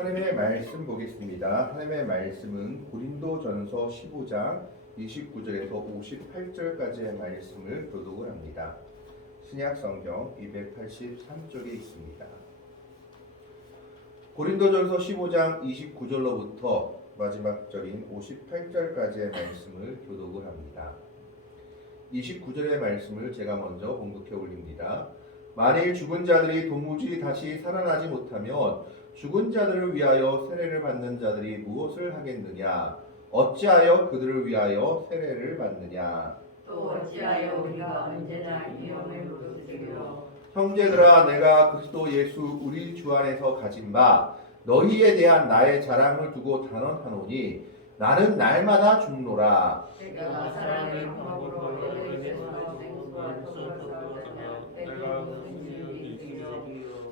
하나님의 말씀 보겠습니다. 하나님의 말씀은 고린도전서 15장 29절에서 58절까지의 말씀을 교독을 합니다. 신약성경 283쪽에 있습니다. 고린도전서 15장 29절로부터 마지막 절인 58절까지의 말씀을 교독을 합니다. 29절의 말씀을 제가 먼저 봉독해 올립니다. 만일 죽은 자들이 도무지 다시 살아나지 못하면 죽은 자들을 위하여 세례를 받는 자들이 무엇을 하겠느냐? 어찌하여 그들을 위하여 세례를 받느냐? 또 어찌하여 우리가 언제나 위험을 무릅쓰기로 형제들아, 내가 그리스도 예수 우리 주 안에서 가진 바 너희에 대한 나의 자랑을 두고 단언하노니 나는 날마다 죽노라. 내가 사랑의 방법으로 너희에게서 생수와 떡을 사오자면 내가 무슨 일이 있으며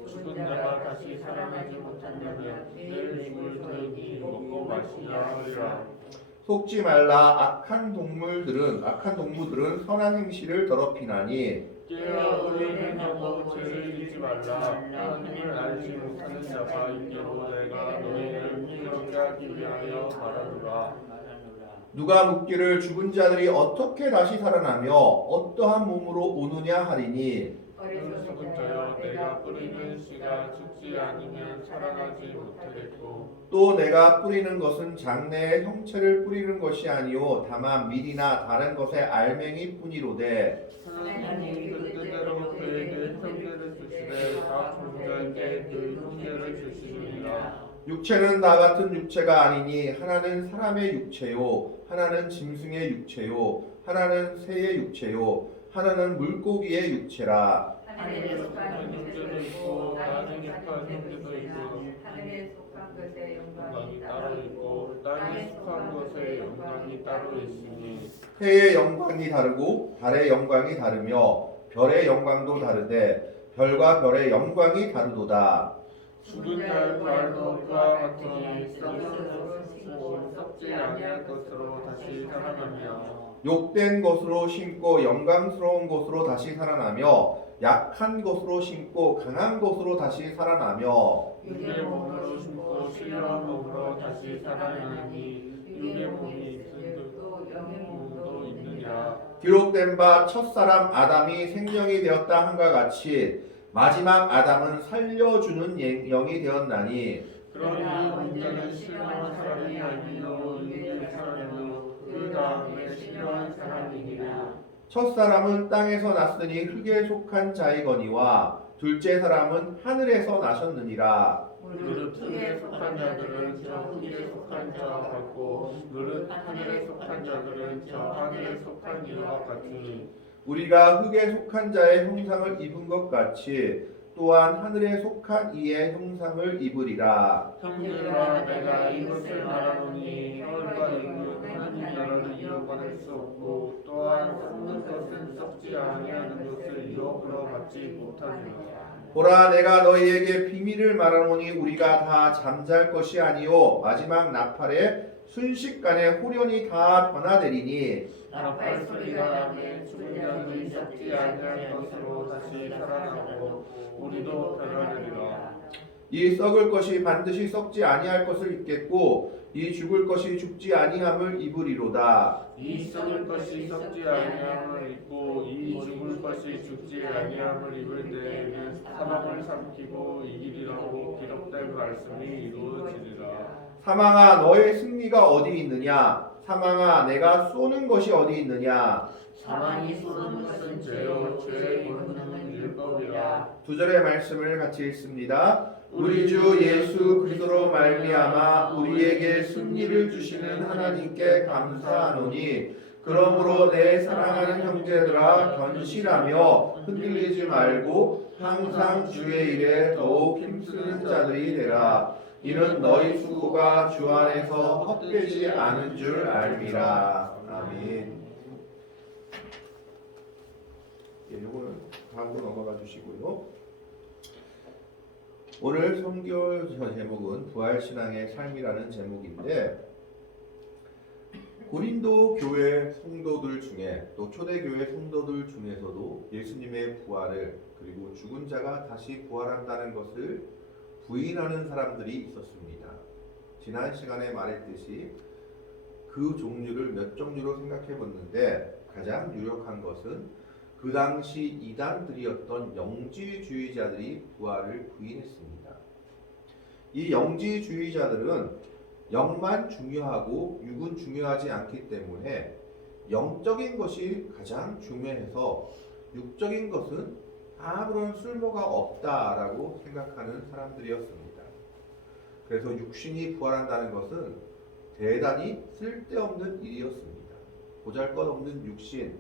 죽은 자가 다시 살아나지 못한다면 내일 죽을 터이니 먹고 마시자 하리라. 속지 말라. 악한 동무들은 선한 행실을 더럽히나니 깨어 의인을 하고 죄를 짓지 말라. 하나님을 알지 못하는 자가 있기로 내가 너희를 이렇게 하기 위하여 말하노라. 누가 묻기를 죽은 자들이 어떻게 다시 살아나며 어떠한 몸으로 오느냐 하리니 어리석은자여, 내가 뿌리는 씨가 죽지 않으면 살아나지 못하겠고 또 내가 뿌리는 것은 장래의 형체를 뿌리는 것이 아니요 다만 밀이나 다른 것의 알맹이 뿐이로되 하나님이 그 뜻대로 그에게 형제를 주시되 각 종자에게 그 형제를 주시리라. 육체는 다 같은 육체가 아니니 하나는 사람의 육체요 하나는 짐승의 육체요 하나는 새의 육체요 하나는 물고기의 육체라. 하늘에 속한 형제도 있고 땅에 속한 형제도 있고 하늘에 속한 것의 영광이 영광이 따로 있고 땅에 속한 것의 영광이 따로 있으니 해의 영광이 다르고 달의 영광이 다르며 별의 영광도 다르되 별과 별의 영광이 다르도다. 죽은 자의 부활도 그와 같으니 썩은 것으로 신고 썩지 아니할 것으로 다시 살아나며 욕된 것으로 신고 영광스러운 것으로 다시 살아나며 약한 것으로 신고 강한 것으로 다시 살아나며 육의 몸으로 신고 신령한 몸으로 다시 살아나니 육의 몸이 있은즉 또 영의 몸도 있느냐. 기록된 바 첫사람 아담이 생명이 되었다 한과 같이 마지막 아담은 살려주는 영이 되었나니 그러니 먼저는 신령한 사람이 아니요 육의 사람이요 그 다음에 신령한 사람이니라. 첫사람은 땅에서 났으니 흙에 속한 자이거니와 둘째 사람은 하늘에서 나셨느니라. 무릇 흙에 속한 자들은 저 흙에 속한 자와 같고 무릇 하늘에 속한 자들은 저 하늘에 속한 이와 같으니 우리가 흙에 속한 자의 형상을 입은 것 같이 또한 하늘에 속한 이의 형상을 입으리라. 형제들아, 내가 이것을 말하노니 혈과 육은 하나님 나라를 이어받을 수 없고 또한 썩는 것은 썩지 아니하는 것을 유업으로 받지 못하니라. 보라, 내가 너희에게 비밀을 말하노니 우리가 다 잠잘 것이 아니요 마지막 나팔에 순식간에 홀연히 다 변화되리니 나팔 소리가 나면 죽은 자들이 썩지 아니할 것으로 다시 살아나고 우리도 변화되리라. 이 썩을 것이 반드시 썩지 아니할 것을 입겠고 이 죽을 것이 죽지 아니함을 입으리로다. 이 썩을 것이 썩지 아니함을 입고 이 죽을 것이 죽지 아니함을 입을 때에는 사망을 삼키고 이기리라고 기록된 말씀이 이루어지리라. 사망아, 너의 승리가 어디 있느냐? 사망아, 내가 쏘는 것이 어디 있느냐? 사망이 쏘는 것은 죄요 죄의 권능은 율법이라. 두 절의 말씀을 같이 읽습니다. 우리 주 예수 그리스도로 말미암아 우리에게 승리를 주시는 하나님께 감사하노니 그러므로 내 사랑하는 형제들아 견실하며 흔들리지 말고 항상 주의 일에 더욱 힘쓰는 자들이 되라. 이는 너희 수고가 주 안에서 헛되지 않은 줄 알미라. 아멘. 예, 요거는 다음으로 넘어가 주시고요. 오늘 선교 제목은 부활신앙의 삶이라는 제목인데 고린도 교회 성도들 중에 또 초대교회 성도들 중에서도 예수님의 부활을 그리고 죽은 자가 다시 부활한다는 것을 부인하는 사람들이 있었습니다. 지난 시간에 말했듯이 그 종류를 몇 종류로 생각해 봤는데 가장 유력한 것은 그 당시 이단들이었던 영지주의자들이 부활을 부인했습니다. 이 영지주의자들은 영만 중요하고 육은 중요하지 않기 때문에 영적인 것이 가장 중요해서 육적인 것은 아무런 쓸모가 없다라고 생각하는 사람들이었습니다. 그래서 육신이 부활한다는 것은 대단히 쓸데없는 일이었습니다. 보잘것없는 육신,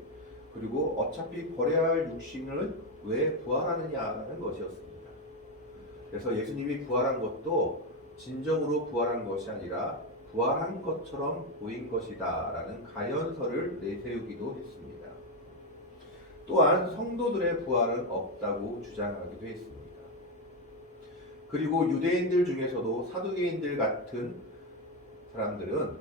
그리고 어차피 버려야 할 육신을 왜 부활하느냐는 것이었습니다. 그래서 예수님이 부활한 것도 진정으로 부활한 것이 아니라 부활한 것처럼 보인 것이다 라는 가연설을 내세우기도 했습니다. 또한 성도들의 부활은 없다고 주장하기도 했습니다. 그리고 유대인들 중에서도 사두개인들 같은 사람들은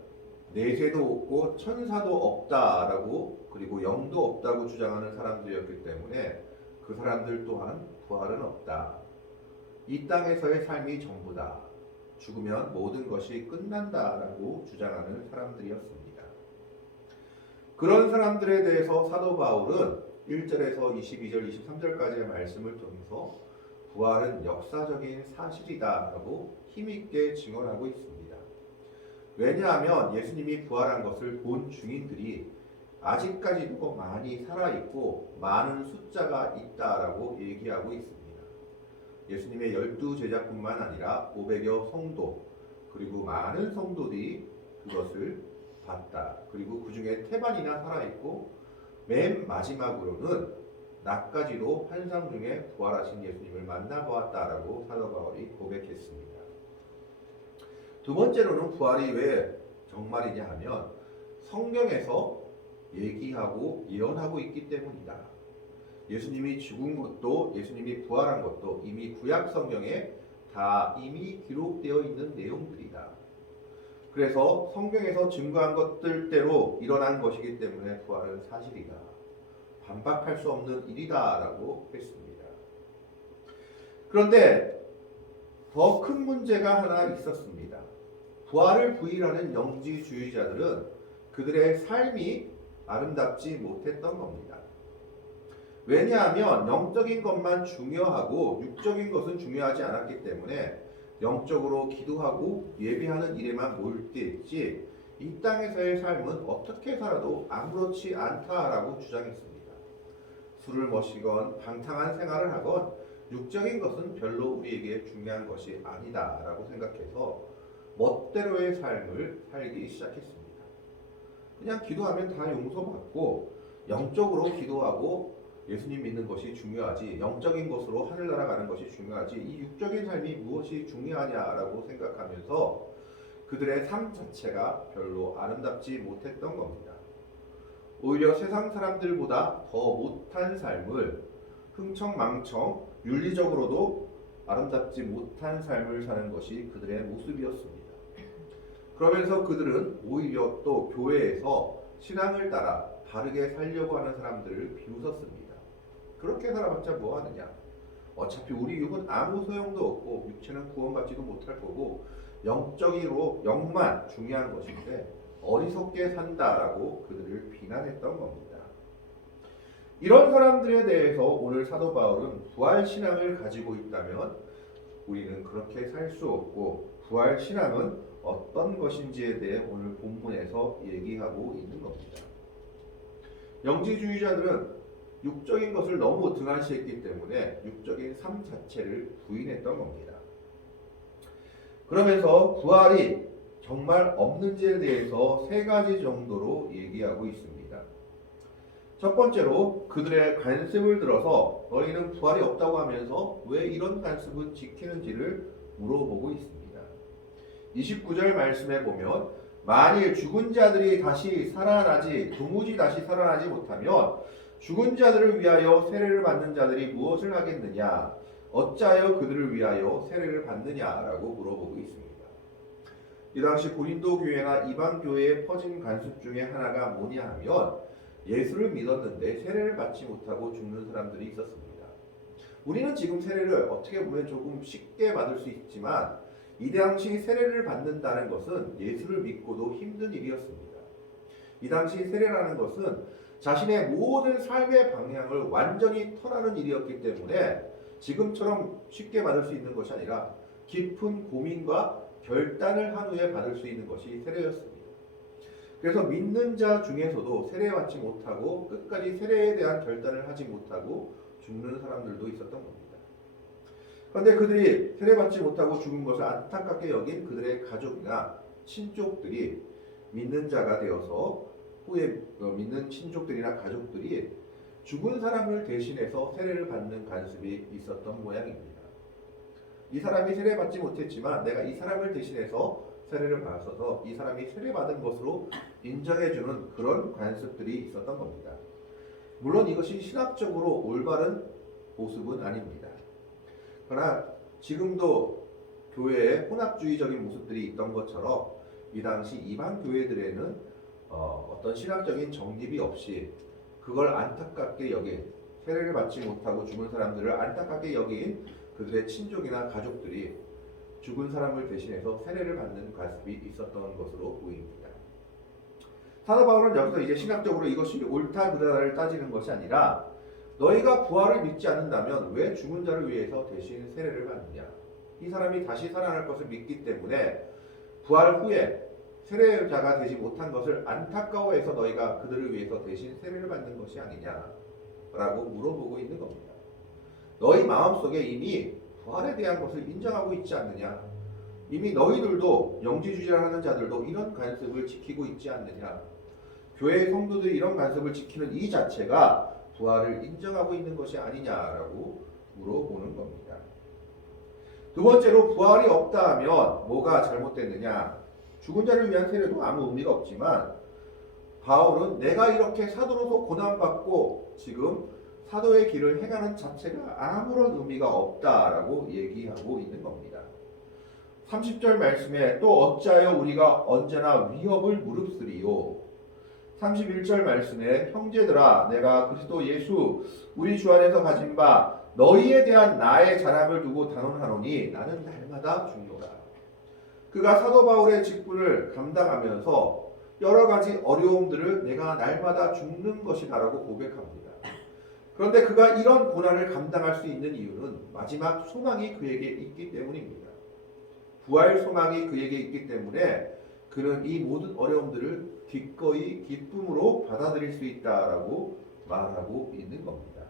내세도 없고 천사도 없다라고 그리고 영도 없다고 주장하는 사람들이었기 때문에 그 사람들 또한 부활은 없다. 이 땅에서의 삶이 전부다. 죽으면 모든 것이 끝난다라고 주장하는 사람들이었습니다. 그런 사람들에 대해서 사도 바울은 1절에서 22절, 23절까지의 말씀을 통해서 부활은 역사적인 사실이다라고 힘있게 증언하고 있습니다. 왜냐하면 예수님이 부활한 것을 본 증인들이 아직까지도 많이 살아있고 많은 숫자가 있다라고 얘기하고 있습니다. 예수님의 12제자뿐만 아니라 500여 성도 그리고 많은 성도들이 그것을 봤다. 그리고 그 중에 태반이나 살아있고 맨 마지막으로는 나까지도 환상 중에 부활하신 예수님을 만나보았다라고 사도 바울이 고백했습니다. 두 번째로는 부활이 왜 정말이냐 하면 성경에서 얘기하고 예언하고 있기 때문이다. 예수님이 죽은 것도 예수님이 부활한 것도 이미 구약 성경에 다 이미 기록되어 있는 내용들이다. 그래서 성경에서 증거한 것들대로 일어난 것이기 때문에 부활은 사실이다. 반박할 수 없는 일이다라고 했습니다. 그런데 더 큰 문제가 하나 있었습니다. 부활을 부인하는 영지주의자들은 그들의 삶이 아름답지 못했던 겁니다. 왜냐하면 영적인 것만 중요하고 육적인 것은 중요하지 않았기 때문에 영적으로 기도하고 예배하는 일에만 몰두했지 이 땅에서의 삶은 어떻게 살아도 아무렇지 않다라고 주장했습니다. 술을 마시건 방탕한 생활을 하건 육적인 것은 별로 우리에게 중요한 것이 아니다라고 생각해서 멋대로의 삶을 살기 시작했습니다. 그냥 기도하면 다 용서받고 영적으로 기도하고 예수님 믿는 것이 중요하지 영적인 것으로 하늘나라 가는 것이 중요하지 이 육적인 삶이 무엇이 중요하냐라고 생각하면서 그들의 삶 자체가 별로 아름답지 못했던 겁니다. 오히려 세상 사람들보다 더 못한 삶을 흥청망청 윤리적으로도 아름답지 못한 삶을 사는 것이 그들의 모습이었습니다. 그러면서 그들은 오히려 또 교회에서 신앙을 따라 바르게 살려고 하는 사람들을 비웃었습니다. 그렇게 살아봤자 뭐 하느냐? 어차피 우리 육은 아무 소용도 없고 육체는 구원받지도 못할 거고 영적으로 영만 중요한 것인데 어리석게 산다라고 그들을 비난했던 겁니다. 이런 사람들에 대해서 오늘 사도 바울은 부활 신앙을 가지고 있다면 우리는 그렇게 살 수 없고 부활 신앙은 어떤 것인지에 대해 오늘 본문에서 얘기하고 있는 겁니다. 영지주의자들은 육적인 것을 너무 등한시했기 때문에 육적인 삶 자체를 부인했던 겁니다. 그러면서 부활이 정말 없는지에 대해서 세 가지 정도로 얘기하고 있습니다. 첫 번째로 그들의 관습을 들어서 너희는 부활이 없다고 하면서 왜 이런 관습은 지키는지를 물어보고 있습니다. 29절 말씀에 보면 만일 죽은 자들이 다시 살아나지 도무지 다시 살아나지 못하면 죽은 자들을 위하여 세례를 받는 자들이 무엇을 하겠느냐? 어찌하여 그들을 위하여 세례를 받느냐라고 물어보고 있습니다. 이 당시 고린도 교회나 이방 교회에 퍼진 관습 중에 하나가 뭐냐 하면 예수를 믿었는데 세례를 받지 못하고 죽는 사람들이 있었습니다. 우리는 지금 세례를 어떻게 보면 조금 쉽게 받을 수 있지만 이 당시 세례를 받는다는 것은 예수를 믿고도 힘든 일이었습니다. 이 당시 세례라는 것은 자신의 모든 삶의 방향을 완전히 턴하는 일이었기 때문에 지금처럼 쉽게 받을 수 있는 것이 아니라 깊은 고민과 결단을 한 후에 받을 수 있는 것이 세례였습니다. 그래서 믿는 자 중에서도 세례받지 못하고 끝까지 세례에 대한 결단을 하지 못하고 죽는 사람들도 있었던 겁니다. 그런데 그들이 세례받지 못하고 죽은 것을 안타깝게 여긴 그들의 가족이나 친족들이 믿는 자가 되어서 후에 믿는 친족들이나 가족들이 죽은 사람을 대신해서 세례를 받는 관습이 있었던 모양입니다. 이 사람이 세례받지 못했지만 내가 이 사람을 대신해서 세례를 받아서 이 사람이 세례받은 것으로 인정해주는 그런 관습들이 있었던 겁니다. 물론 이것이 신학적으로 올바른 모습은 아닙니다. 그러나 지금도 교회에 혼합주의적인 모습들이 있던 것처럼 이 당시 이방 교회들에는 어떤 신학적인 정립이 없이 그걸 안타깝게 여긴 세례를 받지 못하고 죽은 사람들을 안타깝게 여긴 그들의 친족이나 가족들이 죽은 사람을 대신해서 세례를 받는 관습이 있었던 것으로 보입니다. 사도 바울은 여기서 이제 신학적으로 이것이 옳다 그르다를 따지는 것이 아니라 너희가 부활을 믿지 않는다면 왜 죽은 자를 위해서 대신 세례를 받느냐? 이 사람이 다시 살아날 것을 믿기 때문에 부활 후에 세례자가 되지 못한 것을 안타까워해서 너희가 그들을 위해서 대신 세례를 받는 것이 아니냐라고 물어보고 있는 겁니다. 너희 마음속에 이미 부활에 대한 것을 인정하고 있지 않느냐? 이미 너희들도 영지주의라는 자들도 이런 관습을 지키고 있지 않느냐? 교회의 성도들이 이런 관습을 지키는 이 자체가 부활을 인정하고 있는 것이 아니냐라고 물어보는 겁니다. 두 번째로 부활이 없다 하면 뭐가 잘못됐느냐? 죽은 자를 위한 세례도 아무 의미가 없지만 바울은 내가 이렇게 사도로서 고난받고 지금 사도의 길을 행하는 자체가 아무런 의미가 없다라고 얘기하고 있는 겁니다. 30절 말씀에 또 어찌하여 우리가 언제나 위협을 무릅쓰리요. 31절 말씀에 형제들아 내가 그리스도 예수 우리 주 안에서 가진 바 너희에 대한 나의 자랑을 두고 단언하노니 나는 날마다 죽노라. 그가 사도 바울의 직분을 감당하면서 여러 가지 어려움들을 내가 날마다 죽는 것이다라고 고백합니다. 그런데 그가 이런 고난을 감당할 수 있는 이유는 마지막 소망이 그에게 있기 때문입니다. 부활 소망이 그에게 있기 때문에 그는 이 모든 어려움들을 기꺼이 기쁨으로 받아들일 수 있다라고 말하고 있는 겁니다.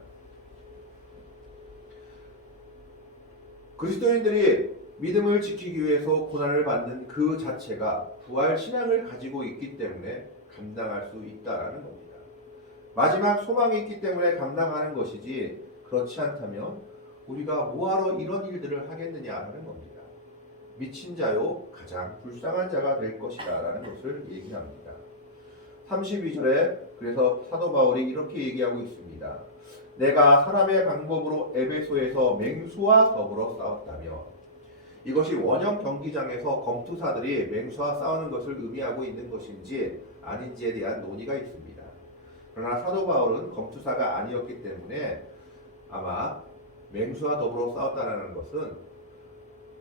그리스도인들이 믿음을 지키기 위해서 고난을 받는 그 자체가 부활 신앙을 가지고 있기 때문에 감당할 수 있다라는 겁니다. 마지막 소망이 있기 때문에 감당하는 것이지 그렇지 않다면 우리가 뭐하러 이런 일들을 하겠느냐 하는 겁니다. 미친 자요 가장 불쌍한 자가 될 것이다 라는 것을 얘기합니다. 32절에 그래서 사도 바울이 이렇게 얘기하고 있습니다. 내가 사람의 방법으로 에베소에서 맹수와 더불어 싸웠다며. 이것이 원형 경기장에서 검투사들이 맹수와 싸우는 것을 의미하고 있는 것인지 아닌지에 대한 논의가 있습니다. 그러나 사도 바울은 검투사가 아니었기 때문에 아마 맹수와 더불어 싸웠다는 것은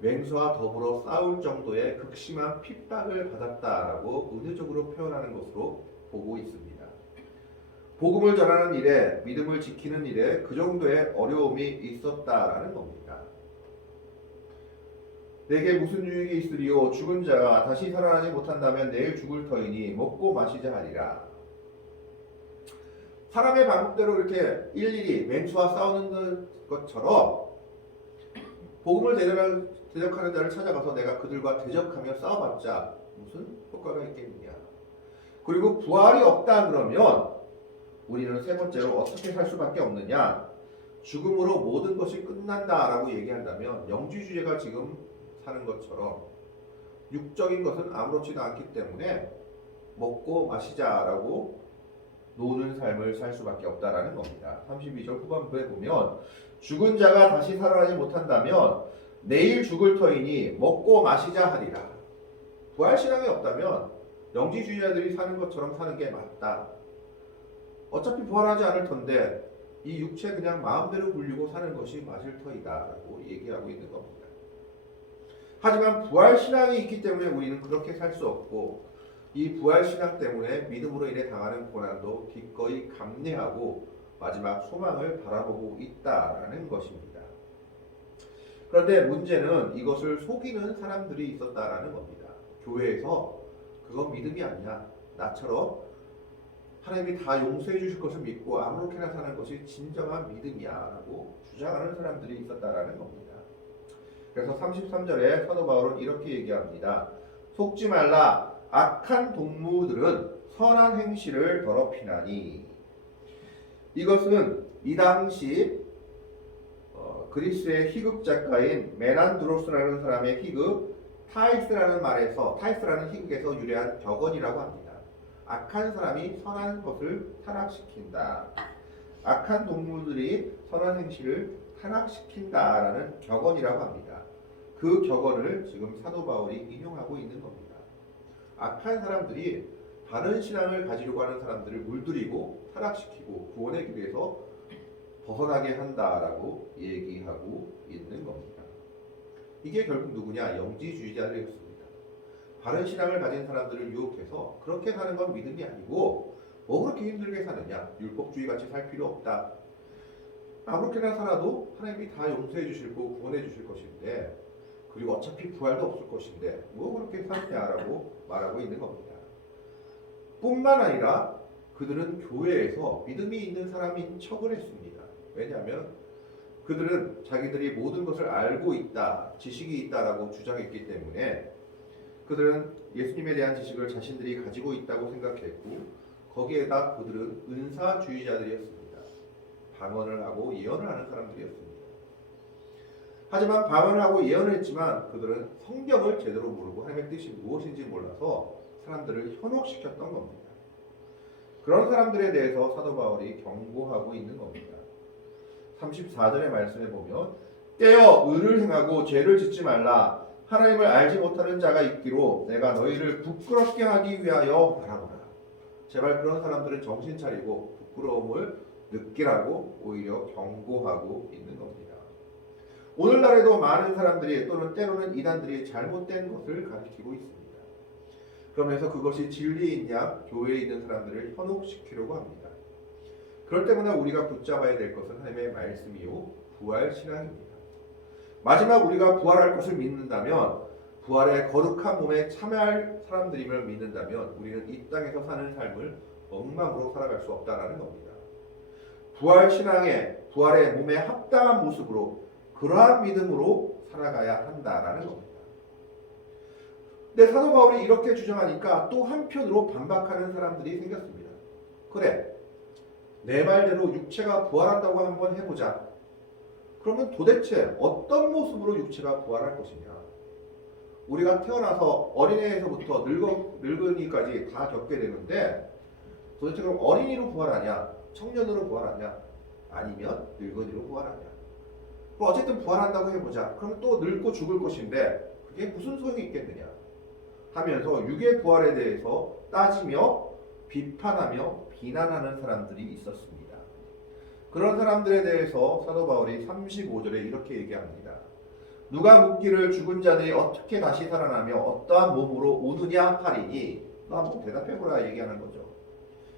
맹수와 더불어 싸울 정도의 극심한 핍박을 받았다라고 은유적으로 표현하는 것으로 보고 있습니다. 복음을 전하는 일에 믿음을 지키는 일에 그 정도의 어려움이 있었다라는 겁니다. 내게 무슨 유익이 있으리요 죽은 자가 다시 살아나지 못한다면 내일 죽을 터이니 먹고 마시자 하리라. 사람의 방법대로 이렇게 일일이 맹수와 싸우는 것처럼 복음을 대적하는 자를 찾아가서 내가 그들과 대적하며 싸워봤자 무슨 효과가 있겠느냐. 그리고 부활이 없다 그러면 우리는 세 번째로 어떻게 살 수밖에 없느냐. 죽음으로 모든 것이 끝난다라고 얘기한다면 영지주의가 지금 사는 것처럼 육적인 것은 아무렇지도 않기 때문에 먹고 마시자라고 노는 삶을 살 수밖에 없다라는 겁니다. 32절 후반부에 보면 죽은 자가 다시 살아나지 못한다면 내일 죽을 터이니 먹고 마시자 하리라. 부활신앙이 없다면 영지주의자들이 사는 것처럼 사는 게 맞다. 어차피 부활하지 않을 텐데 이 육체 그냥 마음대로 굴리고 사는 것이 맞을 터이다라고 얘기하고 있는 겁니다. 하지만 부활신앙이 있기 때문에 우리는 그렇게 살 수 없고 이 부활신앙 때문에 믿음으로 인해 당하는 고난도 기꺼이 감내하고 마지막 소망을 바라보고 있다라는 것입니다. 그런데 문제는 이것을 속이는 사람들이 있었다라는 겁니다. 교회에서 그건 믿음이 아니야. 나처럼 하나님이 다 용서해 주실 것을 믿고 아무렇게나 사는 것이 진정한 믿음이야 라고 주장하는 사람들이 있었다라는 겁니다. 그래서 33절에 사도 바울은 이렇게 얘기합니다. 속지 말라. 악한 동무들은 선한 행실을 더럽히나니. 이것은 이 당시 그리스의 희극 작가인 메난드로스라는 사람의 희극 타이스라는 말에서 타이스라는 희극에서 유래한 격언이라고 합니다. 악한 사람이 선한 것을 타락시킨다. 악한 동물들이 선한 행실을 타락시킨다라는 격언이라고 합니다. 그 격언을 지금 사도 바울이 인용하고 있는 겁니다. 악한 사람들이 바른 신앙을 가지려고 하는 사람들을 물들이고 타락시키고 구원의 길에서 벗어나게 한다라고 얘기하고 있는 겁니다. 이게 결국 누구냐? 영지주의자들이었습니다. 바른 신앙을 가진 사람들을 유혹해서 그렇게 사는 건 믿음이 아니고 뭐 그렇게 힘들게 사느냐? 율법주의 같이 살 필요 없다. 아무렇게나 살아도 하나님이 다 용서해 주실 거고 구원해 주실 것인데 그리고 어차피 부활도 없을 것인데 뭐 그렇게 사느냐라고 말하고 있는 겁니다. 뿐만 아니라 그들은 교회에서 믿음이 있는 사람인 척을 했습니다. 왜냐하면 그들은 자기들이 모든 것을 알고 있다, 지식이 있다라고 주장했기 때문에 그들은 예수님에 대한 지식을 자신들이 가지고 있다고 생각했고 거기에다 그들은 은사주의자들이었습니다. 방언을 하고 예언을 하는 사람들이었습니다. 하지만 방언을 하고 예언을 했지만 그들은 성경을 제대로 모르고 하나님의 뜻이 무엇인지 몰라서 사람들을 현혹시켰던 겁니다. 그런 사람들에 대해서 사도 바울이 경고하고 있는 겁니다. 34절의 말씀에 보면 깨어 의를 행하고 죄를 짓지 말라. 하나님을 알지 못하는 자가 있기로 내가 너희를 부끄럽게 하기 위하여 말하노라. 제발 그런 사람들은 정신 차리고 부끄러움을 느끼라고 오히려 경고하고 있는 겁니다. 오늘날에도 많은 사람들이 또는 때로는 이단들이 잘못된 것을 가르치고 있습니다. 그러면서 그것이 진리인 양 교회에 있는 사람들을 현혹시키려고 합니다. 그럴 때마다 우리가 붙잡아야 될 것은 하나님의 말씀이요 부활신앙입니다. 마지막 우리가 부활할 것을 믿는다면 부활의 거룩한 몸에 참여할 사람들임을 믿는다면 우리는 이 땅에서 사는 삶을 엉망으로 살아갈 수 없다는 겁니다. 부활신앙의 부활의 몸에 합당한 모습으로 그러한 믿음으로 살아가야 한다라는 겁니다. 근데 사도 바울이 이렇게 주장하니까 또 한편으로 반박하는 사람들이 생겼습니다. 그래, 내 말대로 육체가 부활한다고 한번 해보자. 그러면 도대체 어떤 모습으로 육체가 부활할 것이냐? 우리가 태어나서 어린애에서부터 늙은이까지 다 겪게 되는데 도대체 그럼 어린이로 부활하냐? 청년으로 부활하냐? 아니면 늙은이로 부활하냐? 그럼 어쨌든 부활한다고 해보자. 그러면 또 늙고 죽을 것인데 그게 무슨 소용이 있겠느냐? 하면서 육의 부활에 대해서 따지며 비판하며 비난하는 사람들이 있었습니다. 그런 사람들에 대해서 사도 바울이 35절에 이렇게 얘기합니다. 누가 묻기를 죽은 자들이 어떻게 다시 살아나며 어떠한 몸으로 오느냐 하리니 너 한번 대답해보라 얘기하는 거죠.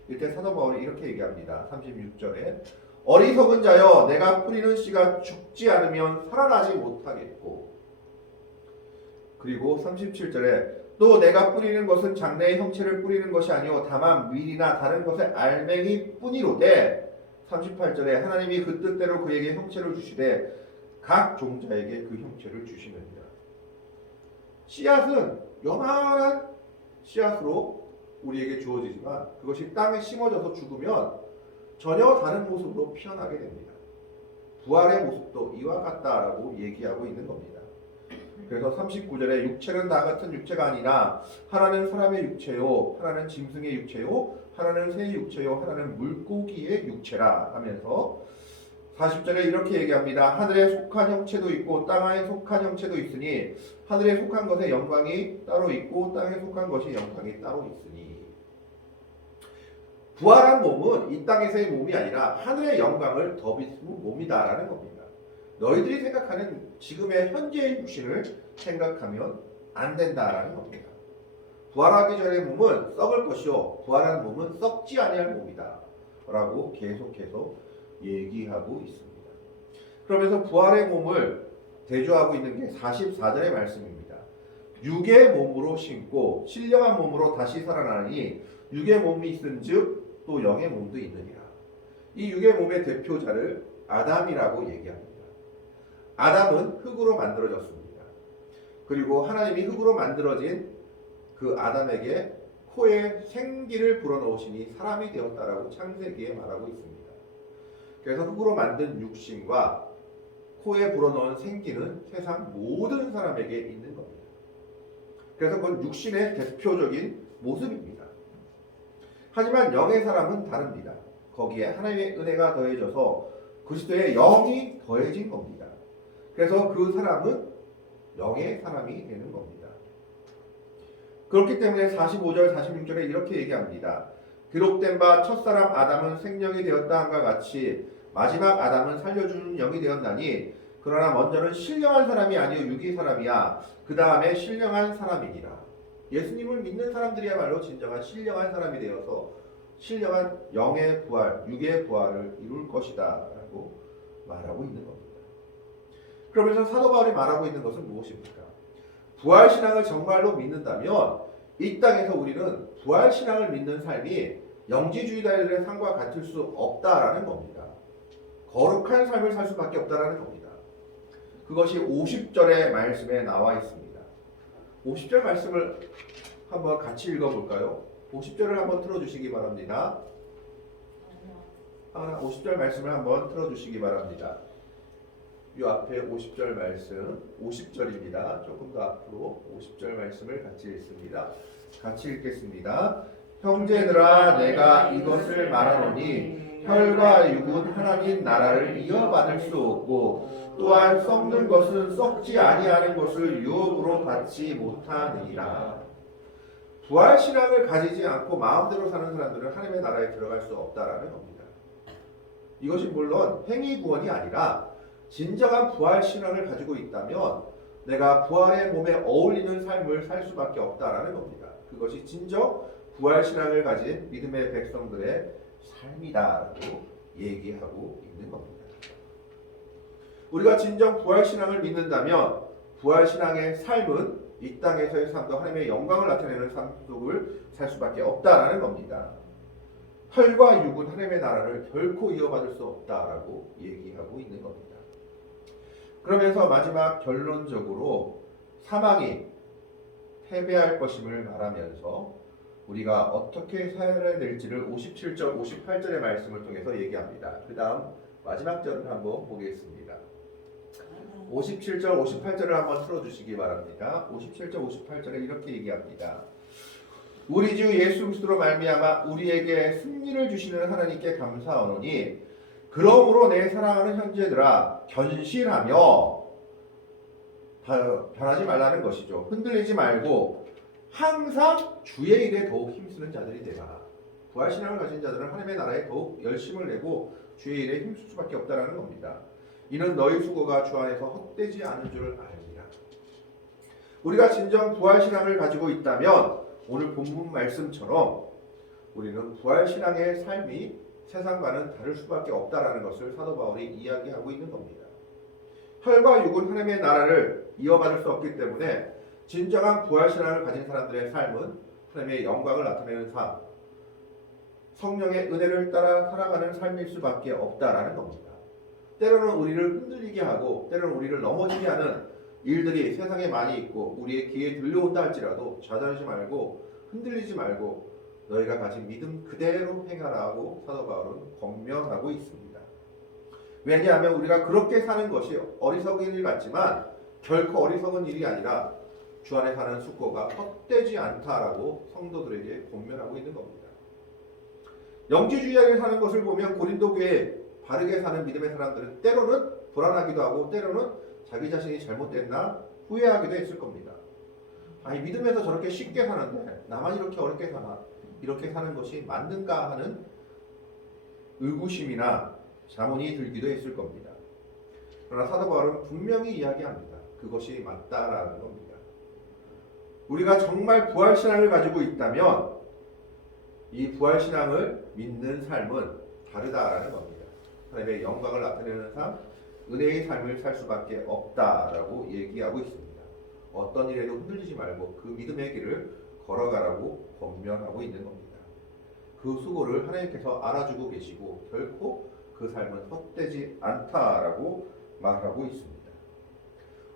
이때 사도 바울이 이렇게 얘기합니다. 36절에 어리석은 자여 내가 뿌리는 씨가 죽지 않으면 살아나지 못하겠고 그리고 37절에 또 내가 뿌리는 것은 장래의 형체를 뿌리는 것이 아니오 다만 밀이나 다른 것의 알맹이 뿐이로되 38절에 하나님이 그 뜻대로 그에게 형체를 주시되 각 종자에게 그 형체를 주시느니라. 씨앗은 요만한 씨앗으로 우리에게 주어지지만 그것이 땅에 심어져서 죽으면 전혀 다른 모습으로 피어나게 됩니다. 부활의 모습도 이와 같다라고 얘기하고 있는 겁니다. 그래서 39절에 육체는 다 같은 육체가 아니라 하나는 사람의 육체요 하나는 짐승의 육체요 하나는 새의 육체요 하나는 물고기의 육체라 하면서 40절에 이렇게 얘기합니다. 하늘에 속한 형체도 있고 땅에 속한 형체도 있으니 하늘에 속한 것의 영광이 따로 있고 땅에 속한 것이 영광이 따로 있으니 부활한 몸은 이 땅에서의 몸이 아니라 하늘의 영광을 덧입은 몸이다라는 겁니다. 너희들이 생각하는 지금의 현재의 육신을 생각하면 안 된다라는 겁니다. 부활하기 전의 몸은 썩을 것이요 부활한 몸은 썩지 아니할 몸이다 라고 계속해서 얘기하고 있습니다. 그러면서 부활의 몸을 대조하고 있는 게 44절의 말씀입니다. 육의 몸으로 신고 신령한 몸으로 다시 살아나니 육의 몸이 있은즉 또 영의 몸도 있느니라. 이 육의 몸의 대표자를 아담이라고 얘기합니다. 아담은 흙으로 만들어졌습니다. 그리고 하나님이 흙으로 만들어진 그 아담에게 코에 생기를 불어넣으시니 사람이 되었다라고 창세기에 말하고 있습니다. 그래서 흙으로 만든 육신과 코에 불어넣은 생기는 세상 모든 사람에게 있는 겁니다. 그래서 그건 육신의 대표적인 모습입니다. 하지만 영의 사람은 다릅니다. 거기에 하나님의 은혜가 더해져서 그리스도의 영이 더해진 겁니다. 그래서 그 사람은 영의 사람이 되는 겁니다. 그렇기 때문에 45절 46절에 이렇게 얘기합니다. 기록된 바 첫사람 아담은 생명이 되었다 함과 같이 마지막 아담은 살려주는 영이 되었나니 그러나 먼저는 신령한 사람이 아니요 육의 사람이야 그 다음에 신령한 사람이니라. 예수님을 믿는 사람들이야말로 진정한 신령한 사람이 되어서 신령한 영의 부활, 육의 부활을 이룰 것이다 라고 말하고 있는 겁니다. 그러면서 사도 바울이 말하고 있는 것은 무엇입니까? 부활신앙을 정말로 믿는다면 이 땅에서 우리는 부활신앙을 믿는 삶이 영지주의자들의 삶과 같을 수 없다라는 겁니다. 거룩한 삶을 살 수밖에 없다라는 겁니다. 그것이 50절의 말씀에 나와 있습니다. 50절 말씀을 한번 같이 읽어볼까요? 50절을 한번 틀어주시기 바랍니다. 50절 말씀을 한번 틀어주시기 바랍니다. 이 앞에 50절 말씀, 50절입니다. 조금 더 앞으로 50절 말씀을 같이 읽습니다. 같이 읽겠습니다. 형제들아 내가 이것을 말하노니 혈과 육은 하나님 나라를 이어받을 수 없고 또한 썩는 것은 썩지 아니하는 것을 유업으로 받지 못하느니라. 부활신앙을 가지지 않고 마음대로 사는 사람들은 하나님의 나라에 들어갈 수 없다라는 겁니다. 이것이 물론 행위 구원이 아니라 진정한 부활신앙을 가지고 있다면 내가 부활의 몸에 어울리는 삶을 살 수밖에 없다라는 겁니다. 그것이 진정 부활신앙을 가진 믿음의 백성들의 삶이다라고 얘기하고 있는 겁니다. 우리가 진정 부활신앙을 믿는다면 부활신앙의 삶은 이 땅에서의 삶도 하나님의 영광을 나타내는 삶 속을 살 수밖에 없다라는 겁니다. 혈과 육은 하나님의 나라를 결코 이어받을 수 없다라고 얘기하고 있는 겁니다. 그러면서 마지막 결론적으로 사망이 패배할 것임을 말하면서 우리가 어떻게 살아야 될지를 57절, 58절의 말씀을 통해서 얘기합니다. 그 다음 마지막 절을 한번 보겠습니다. 57절, 58절을 한번 틀어주시기 바랍니다. 57절, 58절에 이렇게 얘기합니다. 우리 주 예수 그리스도로 말미암아 우리에게 승리를 주시는 하나님께 감사하노니 그러므로 내 사랑하는 형제들아 견실하며 변하지 말라는 것이죠. 흔들리지 말고 항상 주의 일에 더욱 힘쓰는 자들이 되라. 부활신앙을 가진 자들은 하나님의 나라에 더욱 열심을 내고 주의 일에 힘쓸 수밖에 없다는 겁니다. 이는 너희 수고가 주 안에서 헛되지 않은 줄을 알리라. 우리가 진정 부활신앙을 가지고 있다면 오늘 본문 말씀처럼 우리는 부활신앙의 삶이 세상과는 다를 수밖에 없다라는 것을 사도 바울이 이야기하고 있는 겁니다. 혈과 육은 하나님의 나라를 이어받을 수 없기 때문에 진정한 부활신앙을 가진 사람들의 삶은 하나님의 영광을 나타내는 삶, 성령의 은혜를 따라 살아가는 삶일 수밖에 없다라는 겁니다. 때로는 우리를 흔들리게 하고 때로는 우리를 넘어지게 하는 일들이 세상에 많이 있고 우리의 귀에 들려온다 할지라도 좌절하지 말고 흔들리지 말고 너희가 가진 믿음 그대로 행하라고 사도 바울은 권면하고 있습니다. 왜냐하면 우리가 그렇게 사는 것이 어리석은 일 같지만 결코 어리석은 일이 아니라 주 안에 사는 숙고가 헛되지 않다라고 성도들에게 권면하고 있는 겁니다. 영지주의자를 사는 것을 보면 고린도 교회 바르게 사는 믿음의 사람들은 때로는 불안하기도 하고 때로는 자기 자신이 잘못됐나 후회하기도 했을 겁니다. 아니 믿음에서 저렇게 쉽게 사는데 나만 이렇게 어렵게 사나 이렇게 사는 것이 맞는가 하는 의구심이나 자문이 들기도 했을 겁니다. 그러나 사도 바울은 분명히 이야기합니다. 그것이 맞다라는 겁니다. 우리가 정말 부활신앙을 가지고 있다면 이 부활신앙을 믿는 삶은 다르다라는 겁니다. 하나님의 영광을 나타내는 삶, 은혜의 삶을 살 수밖에 없다라고 얘기하고 있습니다. 어떤 일에도 흔들리지 말고 그 믿음의 길을 걸어가라고 권면하고 있는 겁니다. 그 수고를 하나님께서 알아주고 계시고 결코 그 삶은 헛되지 않다라고 말하고 있습니다.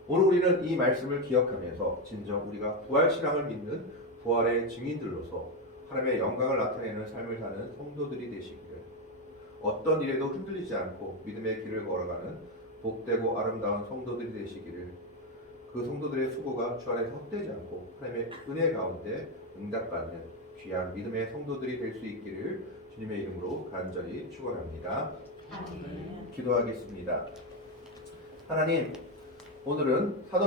오늘 우리는 이 말씀을 기억하면서 진정 우리가 부활신앙을 믿는 부활의 증인들로서 하나님의 영광을 나타내는 삶을 사는 성도들이 되시기를, 어떤 일에도 흔들리지 않고 믿음의 길을 걸어가는 복되고 아름다운 성도들이 되시기를, 그 성도들의 수고가 주 안에서 헛되지 않고 하나님의 은혜 가운데 응답받는 귀한 믿음의 성도들이 될 수 있기를 주님의 이름으로 간절히 축원합니다. 기도하겠습니다. 하나님, 오늘은 사도